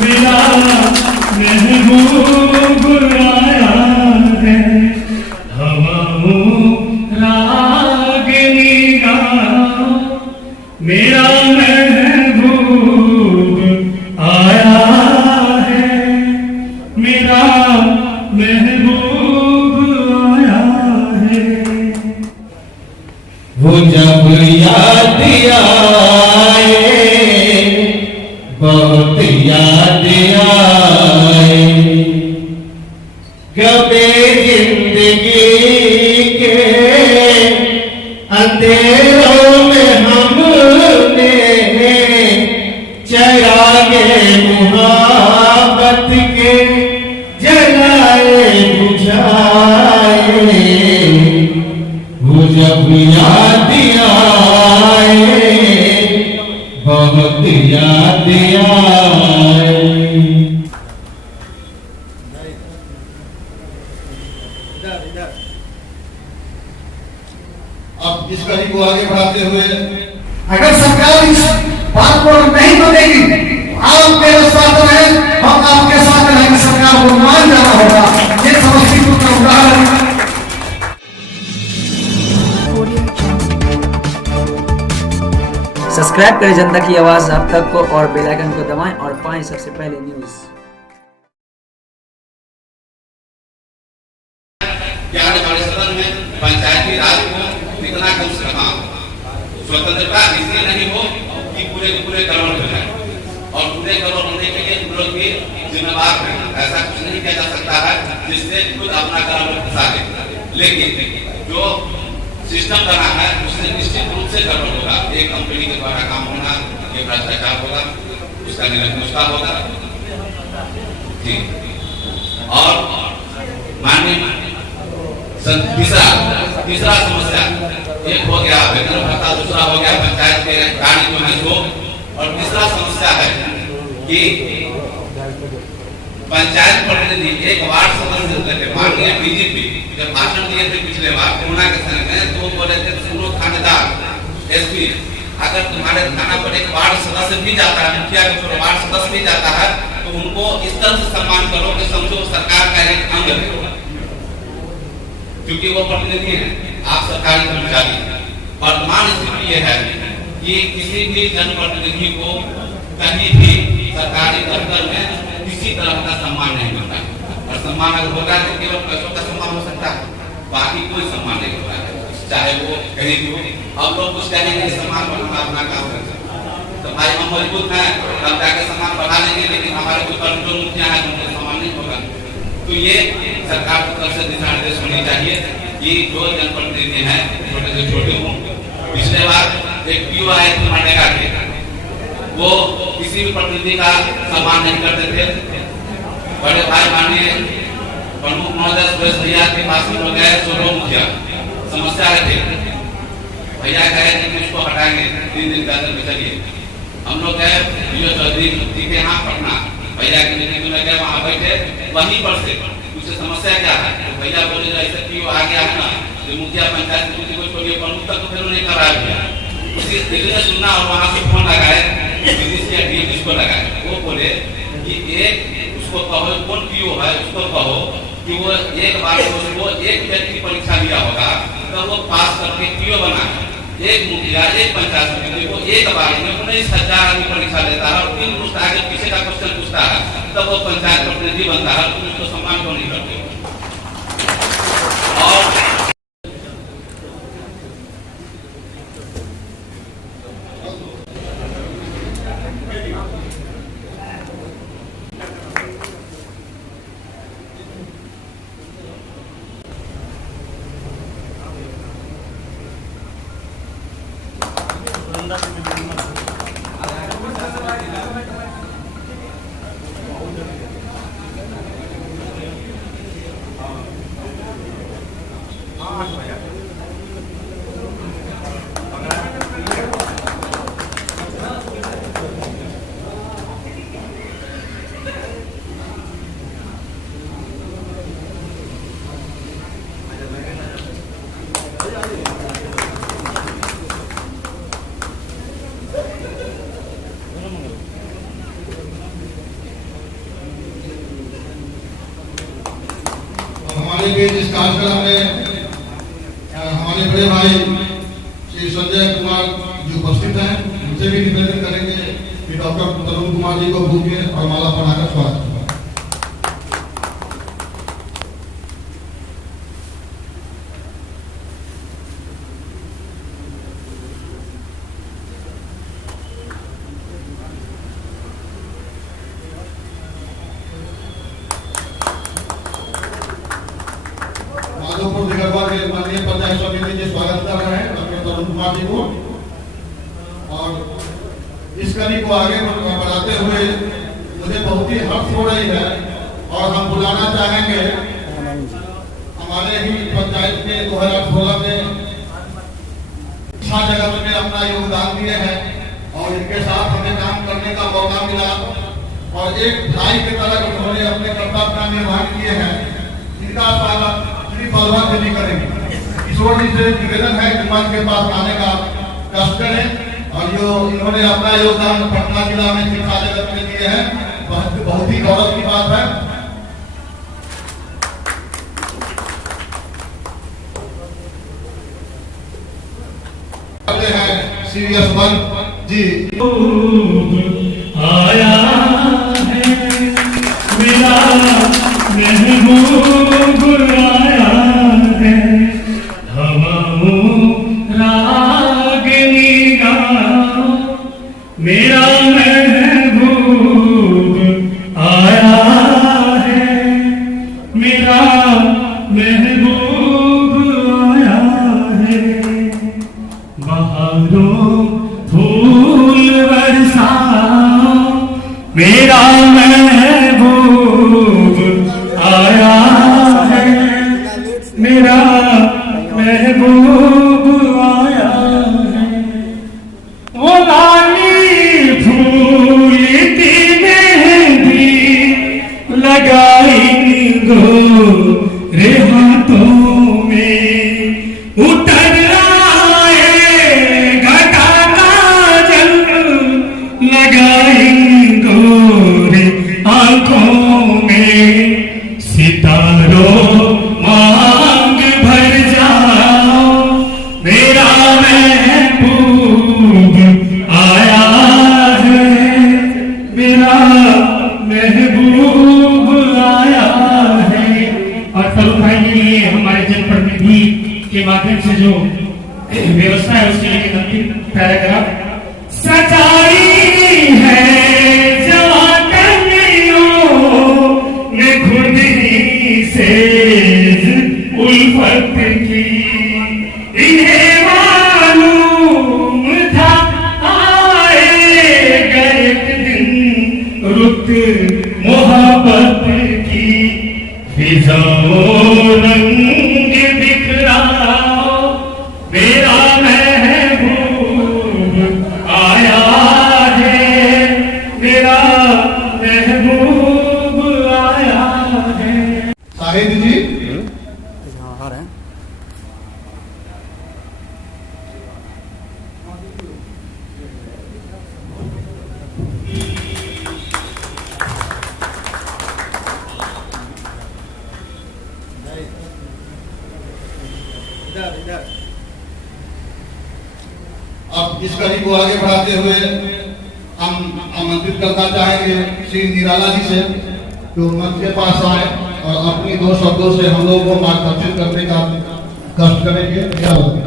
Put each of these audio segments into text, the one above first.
मेरा महबूब आया है, हवाओं रागिनी गाओ, मेरा महबूब आया है, मेरा महबूब आया है। वो जब याद आए, बहुत याद आए, कभी जिंदगी के अंधेरों में हमने चरागे मुहब्बत के जलाए बुझाए। वो जब याद आए, बहुत याद आए। अब इस कड़ी को आगे बढ़ाते हुए, अगर सरकार इस बात को नहीं मानेगी, आप मेरे साथ रहें, हम आपके साथ रहेंगे। सरकार को मान जाना होगा। ये समस्तीपुर का उदाहरण। सब्सक्राइब करें जनता की आवाज आप तक को और बेल आइकन को दबाएं और पाएं सबसे पहले न्यूज़। क्या हमारे सदन में पंचायती राज को इतना कम से कम स्वतंत्रता इसलिए नहीं हो कि पूरे के पूरे गड़बड़ हो जाए, और पूरे गड़बड़ होने के लिए हम लोग भी जिम्मेवार हैं। ऐसा कुछ नहीं किया जा सकता है जिससे खुद अपना गड़बड़ फंसा दे। लेकिन जो सिस्टम बना है उससे निश्चित रूप से गड़बड़ होगा। एक कंपनी के द्वारा काम होना, ये भ्रष्टाचार होगा, उसका निरंकुशता होगा। ठीक। और माननीय तीसरा समस्या एक हो गया वेतन भत्ता, दूसरा हो गया पंचायत के कार्य जो है वो, और तीसरा समस्या है कि पंचायत प्रतिनिधि एक वार्ड सदस्य होते थे। माननीय डीजीपी जब भाषण दिए थे पिछले बार कोरोना के समय में, तो वो बोले थे सुनो थानेदार एसपी, अगर तुम्हारे थाना पर एक वार्ड सदस्य भी जाता है, मुखिया के वार्ड सदस्य भी जाता है, तो उनको इस तरह से सम्मान करो कि समझो सरकार का एक अंग है, क्योंकि वो प्रतिनिधि है, आप सरकारी कर्मचारी। वर्तमान स्थिति यह है कि किसी भी जनप्रतिनिधि को कहीं भी सरकारी दफ्तर में किसी तरह का सम्मान नहीं मिलता है, और सम्मान अगर होगा तो केवल पैसों का सम्मान हो सकता है, बाकी कोई सम्मान नहीं होता है, चाहे वो कहीं भी हो। अब लोग कुछ कहेंगे सम्मान बढ़ाना अपना काम करते हैं, तो भाई हम मजबूत हैं, हम जाके सम्मान बढ़ा लेंगे, लेकिन हमारे कुछ जो मुखिया है उनके सम्मान नहीं होगा। तो ये सरकार की तरफ से दिशा निर्देश होने चाहिए कि जो जनप्रतिनिधि हैं छोटे से छोटे हों। पिछले बार एक पीओ आए थे मनरेगा के, वो किसी भी प्रतिनिधि का सम्मान नहीं करते थे। बड़े भाई माननीय प्रमुख महोदय सुरेश भैया के पास में लोग गए, सोलो मुखिया समस्या रहे, भैया कहे कि इसको हटाएंगे 3 दिन के अंदर में। चलिए हम लोग गए बीओ चौधरी के यहाँ पटना, भैया के मीटिंग में गए, वहाँ बैठे, वहीं पर से उससे समस्या क्या है, तो भैया बोले ऐसा क्यों आ गया है ना, जो मुखिया पंचायत समिति को छोड़िए प्रमुख तक तो फिर नहीं करा दिया। उसी दिल्ली ने सुना और वहाँ से फोन लगाए, इसको लगाए, वो बोले कि एक उसको कहो कौन पीओ है, उसको कहो कि वो एक बार उसको एक व्यक्ति परीक्षा दिया होगा तो वो पास करके पीओ बना। एक मुखिया एक पंचायत समिति को एक बार में 19,000 आदमी परीक्षा देता है और 3 पूछता है, पीछे का क्वेश्चन पूछता है, तब वो पंचायत प्रतिनिधि बनता है, तुम उसको सम्मान क्यों नहीं करते? और हमारे बीच इस कार्यक्रम में हमारे बड़े भाई श्री संजय कुमार जी उपस्थित हैं। उनसे भी निवेदन करेंगे कि डॉक्टर तरुण कुमार जी को बुके और माला पहनाकर स्वागत करें। माधोपुर दिगरबा के माननीय पंचायत समिति के स्वागत कर रहे हैं डॉक्टर तरुण कुमार जी को। और इस कड़ी को आगे बढ़ाते हुए मुझे बहुत ही हर्ष हो रही है और हम बुलाना चाहेंगे हमारे ही पंचायत के 2016 में शिक्षा जगत में अपना योगदान दिए हैं और इनके साथ हमें काम करने का मौका मिला और एक भाई की तरह उन्होंने अपने कर्तव्य का निर्वहन किए हैं। इनका स्वागत पहलवान से भी करेंगे। किशोर जी से निवेदन है कि मंच के पास आने का कष्ट करें और जो इन्होंने अपना योगदान पटना जिला में शिक्षा जगत में दिए हैं बहुत ही गौरव की बात है। सीरियस वन जी आया है मेरा महबूब आया है हवाओं रागिनी गाओ मेरा महबूब आया है मेरा महबूब आया है बहारों फूल बरसाओ मेरा महबूब आया है मेरा महबूब आया है वो लाली फूल की मेहंदी लगाई गोरे हाथों में उतर आंखों में सितारों मांग भर जाओ मेरा महबूब आया है मेरा महबूब आया है। और तरुण भाई के लिए हमारे जनप्रतिनिधि के माध्यम से जो व्यवस्था है उसके लिए अंतिम पैराग्राफ सच्चाई है उल्फत की इन्हें मालूम था आएगा एक दिन रुत मोहब्बत की फिजाओं रंग बिखराओ मेरा महबूब आया है मेरा महबूब आया है। साहिद जी अब इस कड़ी को आगे बढ़ाते हुए हम आमंत्रित करना चाहेंगे श्री निराला जी से तो मंच के पास आए और अपनी 2 शब्दों से हम लोगों को मार्गदर्शित करने का कष्ट करेंगे। क्या होगा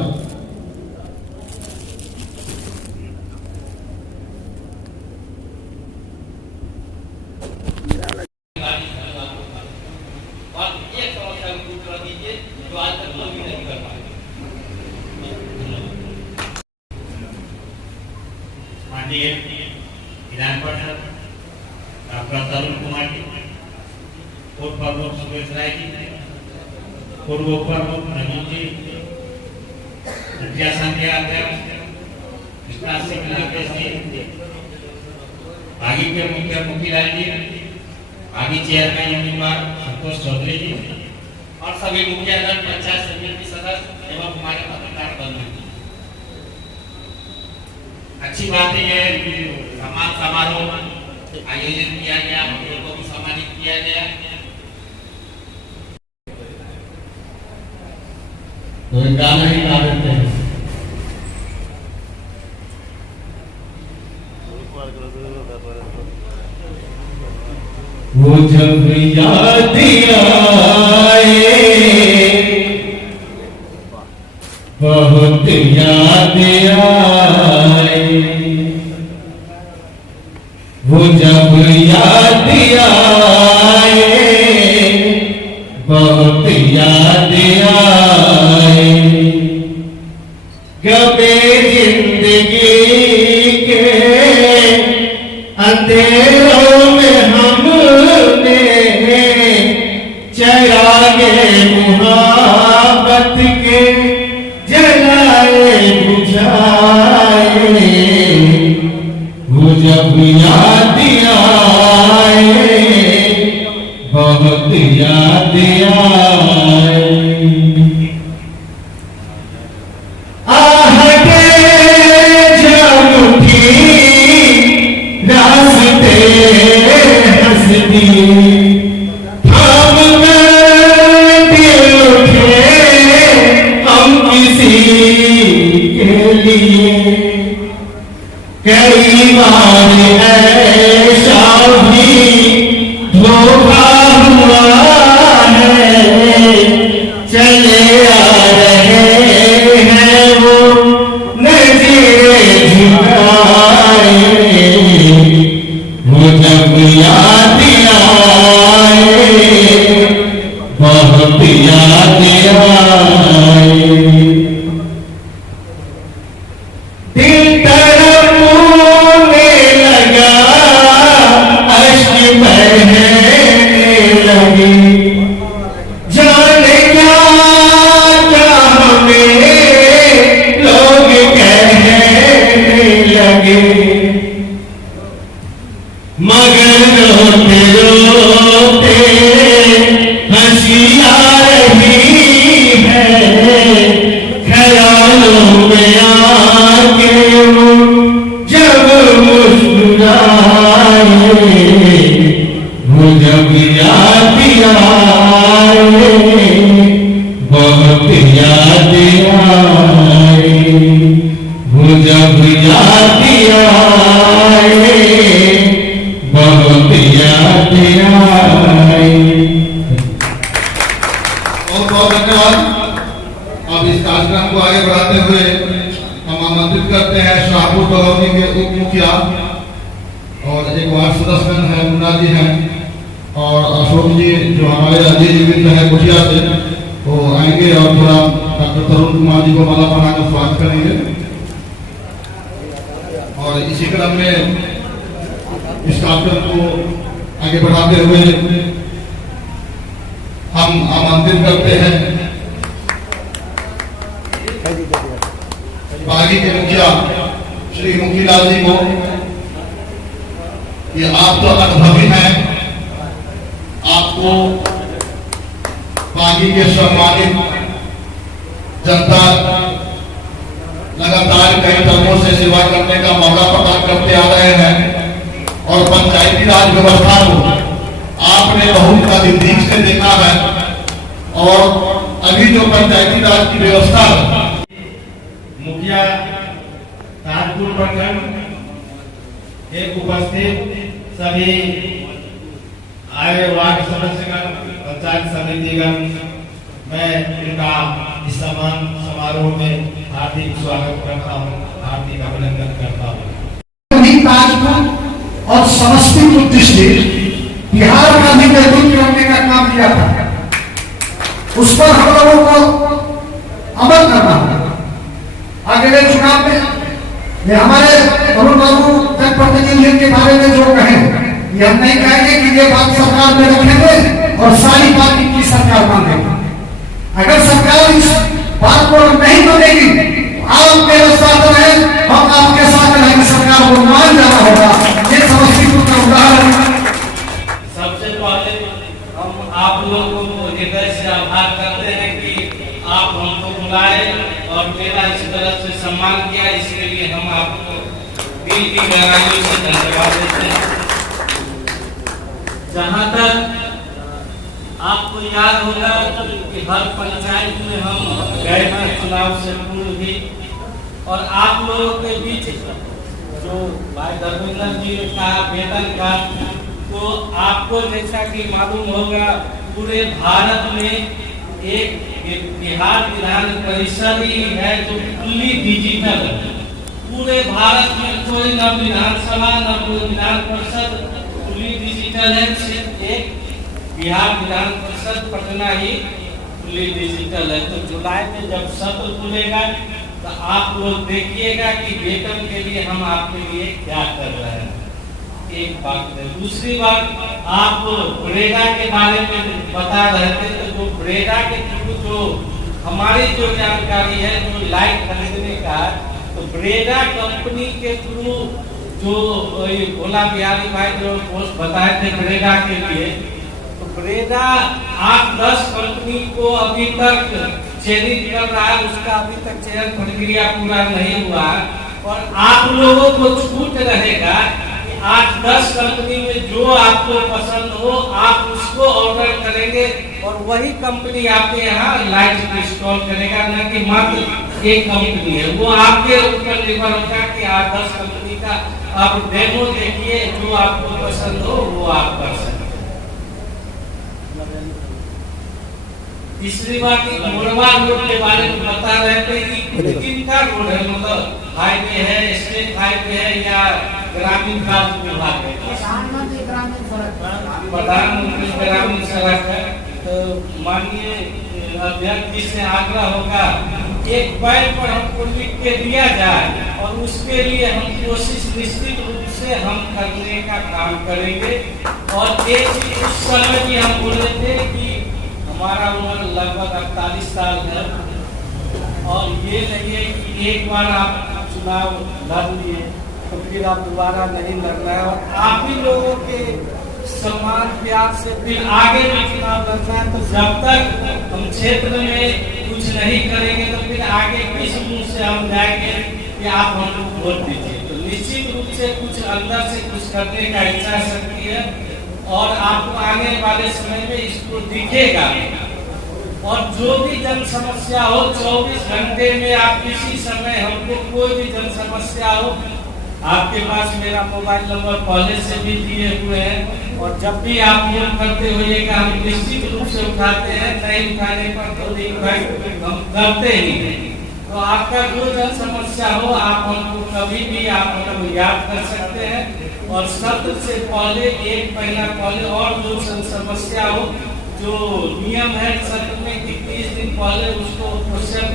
विधान पार्षद डॉक्टर तरुण कुमार जी, पूर्व प्रमुख सुरेश राय जी, पूर्व प्रमुख नवीन जी, मुखिया संध्या अध्यक्ष विकास सिंह राकेश जी, आगे के मुखिया मुखीलाल जी, आगे चेयरमैन उम्मीदवार संतोष चौधरी जी और सभी मुखिया दल पंचायत समिति सदस्य एवं हमारे पत्रकार बंधु। अच्छी बात है कि सम्मान समारोह आयोजित किया गया, हम लोगों को भी सम्मानित किया गया। तो एक गाना ही गा देते हैं। वो जब याद आए, बहुत याद आए, वो जब याद आए, बहुत याद आए, कभी जिंदगी के अंधेरों में हमने चरागे मुहब्बत के जलाए बुझाए, वो जब याद आए, बहुत याद आए। आहटे जब उठी रास्ते हंस दिए, हम दिल उठे हम किसी के लिए, कई बार ऐसा भी धोखा हुआ है, चले आ रहे हैं वो नजरें झुकाए, वो जब याद आए, बहुत याद आए, दिल तड़पने लगा, अश्क बहने लगे, जाने क्या क्या हमें लोग कहने लगे, मगर रोते रोते हंसी आ रही है, ख्यालों में आके वो जब मुस्कुराए, वो जब याद आए, बहुत याद आए, वो जब याद आए, बहुत याद आए। बहुत बहुत धन्यवाद। अब इस कार्यक्रम को आगे बढ़ाते हुए हम आमंत्रित करते हैं शाहपुर कॉलोनी के उप मुखिया और एक वार्ड सदस्य हैं, मुन्ना जी हैं, और अशोक जी जो हमारे अजीज मित्र हैं कुटिया से, वो आएंगे और थोड़ा डॉक्टर तरुण कुमार जी को माला पहनाकर स्वागत करेंगे। और इसी क्रम में इस कार्यक्रम को आगे बढ़ाते हुए हम आमंत्रित करते हैं बागी के मुखिया श्री मुखीलाल जी को। ये आप तो अनुभवी हैं, आपको बागी के सम्मानित जनता लगातार कई तरहों से सेवा करने का मौका प्रदान करते आ रहे हैं, और पंचायती राज व्यवस्था को आपने बहुत नजदीक से देखा है, और अभी जो पंचायती राज की व्यवस्था मुखिया ताजपुर प्रखंड एक उपस्थित सभी आए वार्ड सदस्यगण, पंचायत समितिगण, मैं इनका इस सम्मान समारोह में हार्दिक स्वागत करता हूँ, हार्दिक अभिनंदन करता हूँ। ताजपुर और समस्तीपुर डिस्ट्रिक्ट बिहार का भी नेतृत्व करने का काम किया था, उस पर हम लोगों को अमल करना होगा। अगले चुनाव में ये हमारे अरुण बाबू जनप्रतिनिधि के बारे में जो कहें, ये हम नहीं कहेंगे कि ये बात सरकार में रखेंगे और सारी पार्टी की सरकार मानेगी। अगर सरकार इस बात को नहीं मानेगी, आप मेरे साथ रहे, हम आपके साथ रहेंगे, सरकार को मान जाना होगा। ये समस्तीपुर का उदाहरण। सबसे पहले हम आप लोगों को हृदय से आभार करते हैं कि आप हमको बुलाए और मेरा इस तरह से सम्मान किया, इसके लिए हम आपको दिल की गहराइयों से धन्यवाद देते हैं। जहाँ तक आपको याद होगा कि हर पंचायत में हम गए थे चुनाव से पूर्व भी, और आप लोगों के बीच जो भाई धर्मेंद्र जी ने कहा वेतन का, तो आपको जैसा कि मालूम होगा पूरे भारत में एक बिहार विधान परिषद ही है जो फुल्ली डिजिटल है। पूरे भारत में कोई न विधानसभा न कोई विधान परिषद फुल्ली डिजिटल है, सिर्फ एक बिहार विधान परिषद पटना ही फुल्ली डिजिटल है। तो जुलाई में जब सत्र खुलेगा तो आप लोग देखिएगा कि वेतन के लिए हम आपके लिए क्या कर रहे हैं। एक बात है। दूसरी बात, आप ब्रेडा के बारे में बता रहे थे, तो जो ब्रेडा के थ्रू जो हमारी जो जानकारी है जो लाइट खरीदने का, तो ब्रेडा कंपनी के थ्रू जो भोला बिहारी भाई जो पोस्ट बताए थे ब्रेडा के लिए, तो ब्रेडा 8-10 कंपनी को अभी तक चयनित कर रहा है, उसका अभी तक चयन प्रक्रिया पूरा नहीं हुआ। और आप लोगों को छूट रहेगा कि 8-10 कंपनी में जो आपको पसंद हो आप उसको ऑर्डर करेंगे और वही कंपनी आपके यहाँ लाइट इंस्टॉल करेगा, न कि मात्र एक कंपनी है। वो आपके ऊपर निर्भर होगा कि 8-10 कंपनी का आप डेमो देखिए, जो आपको पसंद हो वो आप कर सकते। तीसरी बात, मोरवा रोड के बारे में बता रहे थे कि किनका रोड है, मतलब हाईवे है, स्टेट हाईवे है या ग्रामीण विकास विभाग है? प्रधानमंत्री ग्रामीण सड़क है। तो माननीय अध्यक्ष जी से आग्रह होगा एक पैर पर हमको लिख के दिया जाए, और उसके लिए हम कोशिश निश्चित रूप से हम करने का काम करेंगे। और एक उस समय भी हम बोले थे कि हमारा उम्र लगभग 48 साल है, और ये नहीं है कि एक बार आप चुनाव लड़ लिए तो फिर आप दोबारा नहीं लड़ना है, और आप ही लोगों के सम्मान प्यार से फिर आगे भी चुनाव लड़ना है। तो जब तक हम क्षेत्र में कुछ नहीं करेंगे तो फिर आगे किस मुंह से हम जाएंगे कि आप हमको वोट दीजिए। तो निश्चित रूप से कुछ अंदर से कुछ करने का इच्छा शक्ति है, और आपको आने वाले समय में इसको दिखेगा। और जो भी जन समस्या हो 24 घंटे में आप किसी समय हमको कोई भी जन समस्या हो, आपके पास मेरा मोबाइल नंबर पहले से भी दिए हुए हैं, और जब भी आप फोन करते होइएगा हम निश्चित रूप से उठाते हैं, नहीं उठाने पर तो हम करते ही हैं। तो आपका जो जन समस्या हो आप हमको कभी भी आप हमको याद कर सकते हैं, और सत्र से पहले 1 महीना पहले और जो समस्या हो, जो नियम है सत्र में कि 30 दिन पहले उसको क्वेश्चन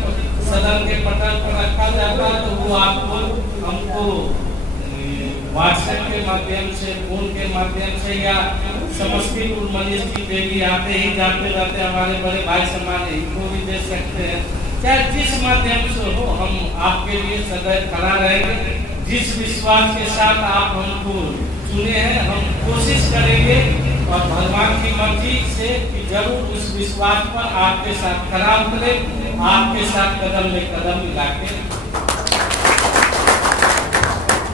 सदन के पटल पर रखा जाता है, तो वो आपको हमको व्हाट्सएप के माध्यम से, फोन के माध्यम से, या समस्तीपुर मनीष जी डेली आते ही जाते रहते हमारे बड़े भाई समान, इनको भी दे सकते हैं। चाहे जिस माध्यम से हो हम आपके लिए सदैव खड़ा रहेंगे। जिस विश्वास के साथ आप हमको चुने हैं हम कोशिश करेंगे, और भगवान की मर्जी से कि जरूर उस विश्वास पर आपके साथ खड़ा उतरे, आपके साथ कदम में कदम मिला के।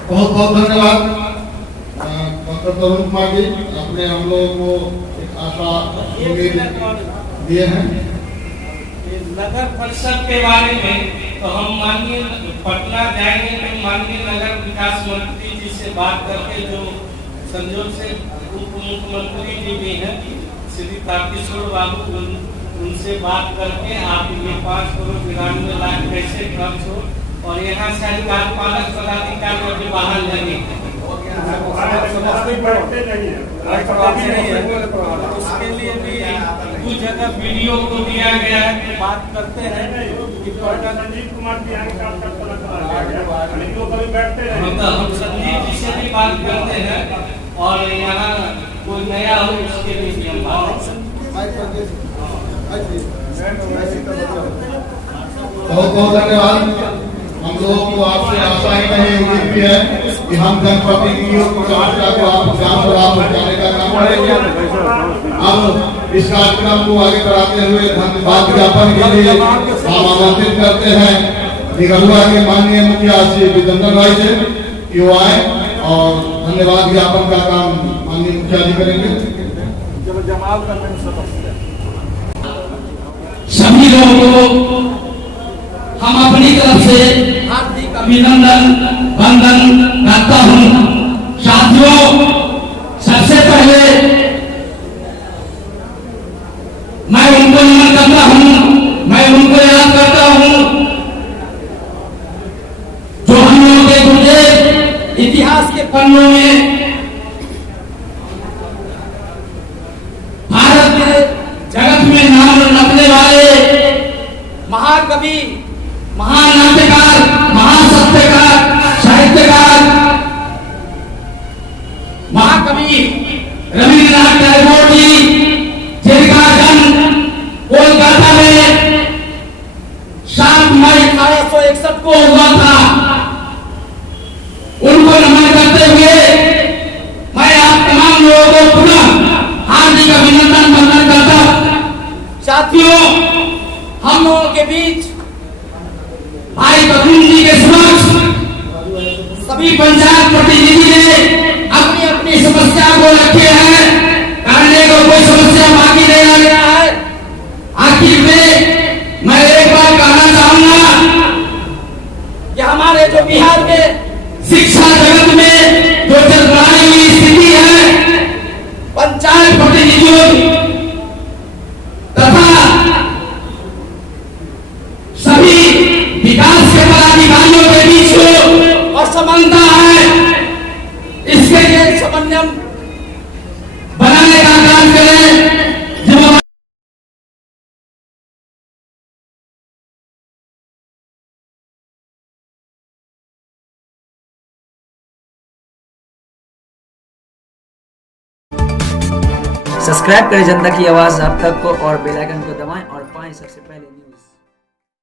बहुत बहुत धन्यवाद डॉक्टर तरुण कुमार जी, आपने हम लोगों को एक आशा उम्मीद दिए हैं। नगर परिषद के बारे में तो हम माननीय पटना जाएंगे तो माननीय नगर विकास मंत्री जी से बात करके, जो संयोग से उप मुख्यमंत्री जी भी हैं श्री तारकिशोर बाबू, उनसे बात करके आप ये 5 करोड़ 92 लाख कैसे खर्च हो, और यहाँ से कार्यपालक पदाधिकारी अभी बाहर लगे उसके लिए भी कुछ जगह वीडियो को दिया गया है, तो बात करते हैं कि संजीव कुमार जी हम संजीव जी से भी बात करते हैं, और यहाँ कोई नया हो उसके लिए हम बात बहुत बहुत धन्यवाद। हम लोगों को आपसे आशा ही नहीं उम्मीद भी है कि हम जनप्रतिनिधियों की चर्चा को आप ध्यान पर आप पहुँचाने का काम करेंगे। अब इस कार्यक्रम को आगे बढ़ाते हुए धन्यवाद ज्ञापन के लिए हम आमंत्रित करते हैं निगलुआ के माननीय मुखिया श्री विजेंद्र भाई से कि वो आए, और धन्यवाद ज्ञापन का काम माननीय मुखिया जी करेंगे। सभी लोगों को हम अपनी तरफ से हार्दिक अभिनंदन वंदन करता हूं। साथियों, सबसे पहले मैं उनको नमन करता हूं, मैं उनको याद करता हूं जो हम लोगों के गुरुदेव इतिहास के पन्नों में भारत के जगत में नाम रखने वाले महाकवि, महानाट्यकार, महासत्यकार, साहित्यकार महाकवि रविन्द्रनाथ टैगोर जी, जिनका जन्म कोलकाता में 7 मई 1861 को हुआ था, उनको नमन करते हुए मैं आप तमाम लोगों को पुनः हार्दिक अभिनंदन वंदन करता हूं। साथियों, हम लोगों के बीच भाई बबलू जी के समक्ष सभी पंचायत प्रतिनिधि ने अपनी अपनी समस्या को रखे हैं, करने को कोई समस्या बाकी नहीं रह गया है। आखिर में मैं एक बार कहना चाहूंगा कि हमारे जो बिहार में शिक्षा जगत में जो चल रही हुई स्थिति है, पंचायत प्रतिनिधियों तथा सभी विकास के पदाधिकारियों के बीच जो असमानता है, इसके लिए समन्वय बनाने का काम करें। सब्सक्राइब करें जनता की आवाज़ आप तक को और बेल आइकन को दबाएं और पाएं सबसे पहले न्यूज़।